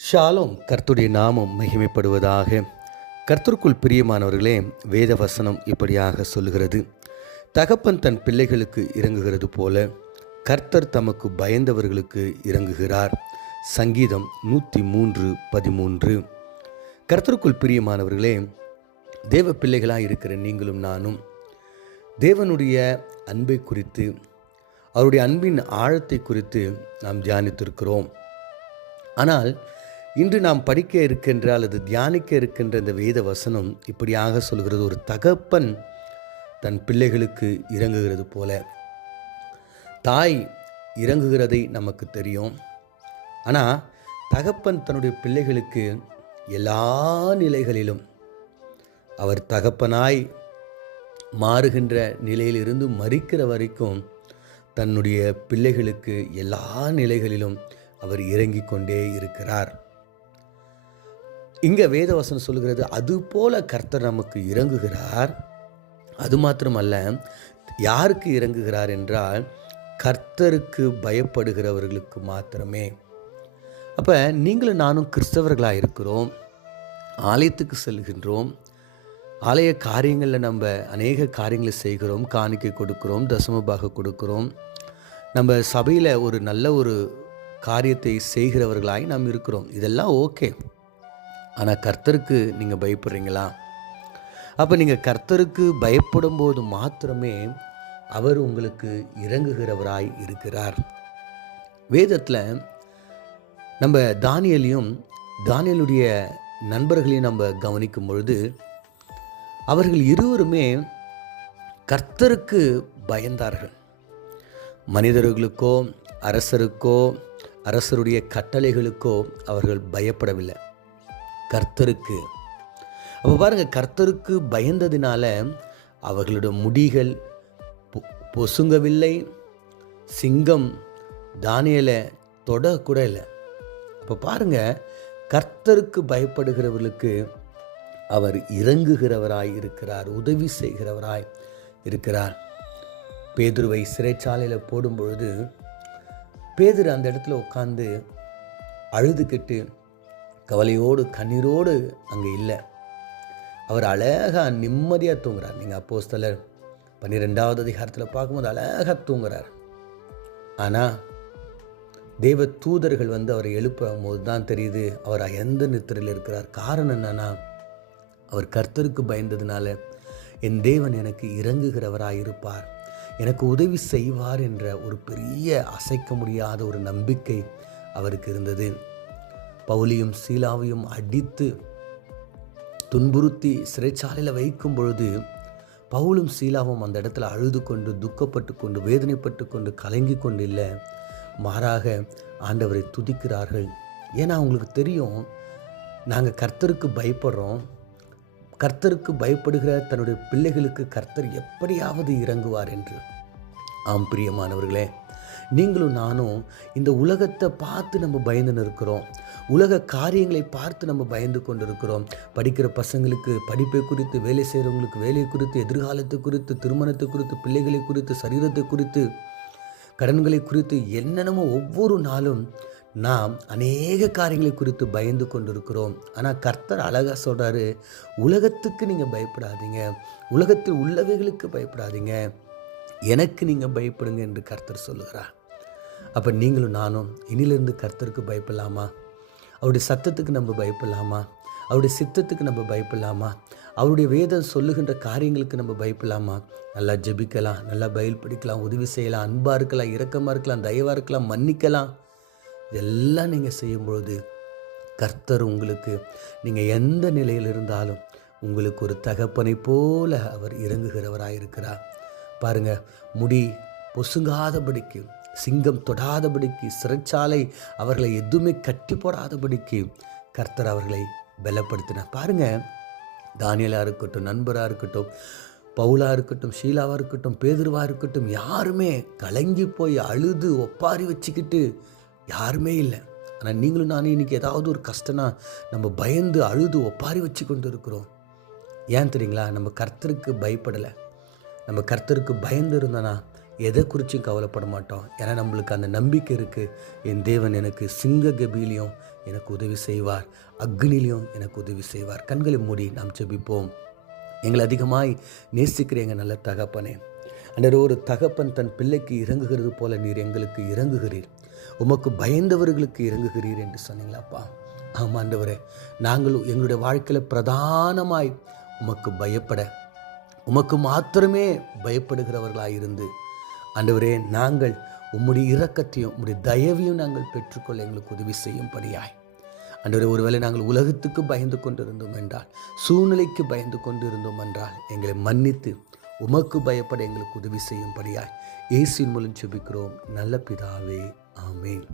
Shalom. கர்த்தருடைய நாமம் மகிமைப்படுவதாக. கர்த்தருக்குள் பிரியமானவர்களே, வேத வசனம் இப்படியாக சொல்லுகிறது: தகப்பன் தன் பிள்ளைகளுக்கு இறங்குகிறது போல கர்த்தர் தமக்கு பயந்தவர்களுக்கு இறங்குகிறார். சங்கீதம் 103:13. கர்த்தருக்குள் பிரியமானவர்களே, தேவ பிள்ளைகளாக இருக்கிற நீங்களும் நானும் தேவனுடைய அன்பை குறித்து, அவருடைய அன்பின் ஆழத்தை குறித்து நாம் தியானித்திருக்கிறோம். ஆனால் இன்று நாம் படிக்க இருக்கின்ற அல்லது தியானிக்க இருக்கின்ற இந்த வேத வசனம் இப்படியாக சொல்கிறது: ஒரு தகப்பன் தன் பிள்ளைகளுக்கு இறங்குகிறது போல. தாய் இறங்குகிறதை நமக்கு தெரியும். ஆனால் தகப்பன் தன்னுடைய பிள்ளைகளுக்கு எல்லா நிலைகளிலும், அவர் தகப்பனாய் மாறுகின்ற நிலையிலிருந்து மரிக்கிற வரைக்கும் தன்னுடைய பிள்ளைகளுக்கு எல்லா நிலைகளிலும் அவர் இறங்கி கொண்டே இருக்கிறார். இங்கே வேதவசனம் சொல்லுகிறது, அதுபோல கர்த்தர் நமக்கு இறங்குகிறார். அது மாத்திரமல்ல, யாருக்கு இறங்குகிறார் என்றால் கர்த்தருக்கு பயப்படுகிறவர்களுக்கு மாத்திரமே. அப்போ நீங்களும் நானும் கிறிஸ்தவர்களாக இருக்கிறோம், ஆலயத்துக்கு செல்கின்றோம், ஆலய காரியங்களில் நம்ம அநேக காரியங்களை செய்கிறோம், காணிக்கை கொடுக்கிறோம், தசமபாக கொடுக்கிறோம், நம்ம சபையில் ஒரு நல்ல ஒரு காரியத்தை செய்கிறவர்களாய் நாம் இருக்கிறோம். இதெல்லாம் ஓகே. ஆனால் கர்த்தருக்கு நீங்கள் பயப்படுறீங்களா? அப்போ நீங்கள் கர்த்தருக்கு பயப்படும் போது மாத்திரமே அவர் உங்களுக்கு இறங்குகிறவராய் இருக்கிறார். வேதத்தில் நம்ம தானியேலுடைய நண்பர்களையும் நம்ம கவனிக்கும் பொழுது, அவர்கள் இருவருமே கர்த்தருக்கு பயந்தார்கள். மனிதர்களுக்கோ அரசருக்கோ அரசருடைய கட்டளைகளுக்கோ அவர்கள் பயப்படவில்லை, கர்த்தருக்கு. அப்போ பாருங்கள், கர்த்தருக்கு பயந்ததினால அவர்களுடைய முடிகள் பொசுங்கவில்லை, சிங்கம் தானியேலை தொடக்கூட இல்லை. அப்போ பாருங்கள், கர்த்தருக்கு பயப்படுகிறவர்களுக்கு அவர் இறங்குகிறவராய் இருக்கிறார், உதவி செய்கிறவராய் இருக்கிறார். பேதுருவை சிறைச்சாலையில் போடும் பொழுது பேதுரு அந்த இடத்துல உட்காந்து அழுதுகிட்டு கவலையோடு கண்ணீரோடு அங்கே இல்லை. அவர் அழகாக நிம்மதியாக தூங்குறார். நீங்கள் அப்போஸ்தலர் 12வது அதிகாரத்தில் பார்க்கும்போது அழகாக தூங்குறார். ஆனால் தேவ தூதர்கள் அவரை எழுப்பும் போது தான் தெரியுது அவர் எந்த நித்திரையில் இருக்கிறார். காரணம் என்னன்னா, அவர் கர்த்தருக்கு பயந்ததுனால என் தேவன் எனக்கு இறங்குகிறவராக இருப்பார், எனக்கு உதவி செய்வார் என்ற ஒரு பெரிய அசைக்க முடியாத ஒரு நம்பிக்கை அவருக்கு இருந்தது. பவுலியும் சீலாவையும் அடித்து துன்புறுத்தி சிறைச்சாலையில் வைக்கும் பொழுது பவுலும் சீலாவும் அந்த இடத்துல அழுது கொண்டு, துக்கப்பட்டு கொண்டு, வேதனைப்பட்டு கொண்டு, கலங்கி கொண்டு இல்லை, மாறாக ஆண்டவரை துதிக்கிறார்கள். ஏன்னா அவங்களுக்கு தெரியும், நாங்கள் கர்த்தருக்கு பயப்படுறோம், கர்த்தருக்கு பயப்படுகிற தன்னுடைய பிள்ளைகளுக்கு கர்த்தர் எப்படியாவது இறங்குவார் என்று. ஆம் பிரியமானவர்களே, நீங்களும் நானும் இந்த உலகத்தை பார்த்து நம்ம பயந்துன்னு இருக்கிறோம், உலக காரியங்களை பார்த்து நம்ம பயந்து கொண்டு இருக்கிறோம். படிக்கிற பசங்களுக்கு படிப்பை குறித்து, வேலை செய்கிறவங்களுக்கு வேலை குறித்து, எதிர்காலத்தை குறித்து, திருமணத்தை குறித்து, பிள்ளைகளை குறித்து, சரீரத்தை குறித்து, கடன்களை குறித்து, என்னென்னமோ ஒவ்வொரு நாளும் நாம் அநேக காரியங்களை குறித்து பயந்து கொண்டிருக்கிறோம். ஆனால் கர்த்தர் அழகாக சொல்கிறாரு, உலகத்துக்கு நீங்கள் பயப்படாதீங்க, உலகத்தில் உள்ளவைகளுக்கு பயப்படாதீங்க, எனக்கு நீங்கள் பயப்படுங்க என்று கர்த்தர் சொல்லுகிறார். அப்போ நீங்களும் நானும் இனிலிருந்து கர்த்தருக்கு பயப்படலாமா? அவருடைய சத்தத்துக்கு நம்ம பயப்படலாமா? அவருடைய சித்தத்துக்கு நம்ம பயப்படலாமா? அவருடைய வேதம் சொல்லுகின்ற காரியங்களுக்கு நம்ம பயப்படலாமா? நல்லா ஜெபிக்கலாம், நல்லா பைபிள் படிக்கலாம், உதவி செய்யலாம், அன்பாக இருக்கலாம், இரக்கமாக இருக்கலாம், தயவாக இருக்கலாம், மன்னிக்கலாம். இதெல்லாம் நீங்கள் செய்யும்பொழுது கர்த்தர் உங்களுக்கு, நீங்கள் எந்த நிலையில் இருந்தாலும் உங்களுக்கு ஒரு தகப்பனை போல அவர் இறங்குகிறவராக இருக்கிறார். பாருங்கள், முடி பொசுங்காதபடிக்கு, சிங்கம் தொடாதபடிக்கு, சிறைச்சாலை அவர்களை எதுவுமே கட்டி போடாதபடிக்கு கர்த்தர் அவர்களை பலப்படுத்தினார். பாருங்கள், தானியேலாக இருக்கட்டும், நண்பராக இருக்கட்டும், பவுலாக இருக்கட்டும், ஷீலாவாக இருக்கட்டும், பேதுருவாக இருக்கட்டும், யாருமே கலங்கி போய் அழுது ஒப்பாரி வச்சுக்கிட்டு யாருமே இல்லை. ஆனால் நீங்களும் நானும் இன்றைக்கி ஏதாவது ஒரு கஷ்டம்னா நம்ம பயந்து அழுது ஒப்பாரி வச்சு கொண்டு இருக்கிறோம். ஏன் தெரியுங்களா? நம்ம கர்த்தருக்கு பயப்படலை. நம்ம கர்த்தருக்கு பயந்து இருந்தோன்னா எதை குறித்தும் கவலைப்பட மாட்டோம். ஏன்னா நம்மளுக்கு அந்த நம்பிக்கை இருக்குது, என் தேவன் எனக்கு சிங்க கபிலையும் எனக்கு உதவி செய்வார், அக்னிலையும் எனக்கு உதவி செய்வார். கண்களை மூடி நாம் ஜெபிப்போம். எங்களை அதிகமாய் நேசிக்கிற எங்கள் நல்ல தகப்பனே, அன்றொரு ஒரு தகப்பன் தன் பிள்ளைக்கு இறங்குகிறது போல நீர் எங்களுக்கு இறங்குகிறீர், உமக்கு பயந்தவர்களுக்கு இறங்குகிறீர் என்று சொன்னீங்களாப்பா. ஆமாம் ஆண்டவரே, நாங்கள் எங்களுடைய வாழ்க்கையில் பிரதானமாய் உமக்கு பயப்பட, உமக்கு மாத்திரமே பயப்படுகிறவர்களாயிருந்து ஆண்டவரே, நாங்கள் உம்முடைய இரக்கத்தையும் உம்முடைய தயவையும் நாங்கள் பெற்றுக்கொள்ள எங்களுக்கு உதவி செய்யும்படியாய் ஆண்டவரே, ஒருவேளை நாங்கள் உலகத்துக்கு பயந்து கொண்டிருந்தோம் என்றால், சூழ்நிலைக்கு பயந்து கொண்டிருந்தோம் என்றால் எங்களை மன்னித்து உமக்கு பயப்பட எங்களுக்கு உதவி செய்யும்படியாய் இயேசுவின் மூலம் ஜெபிக்கிறோம் நல்ல பிதாவே, ஆமென்.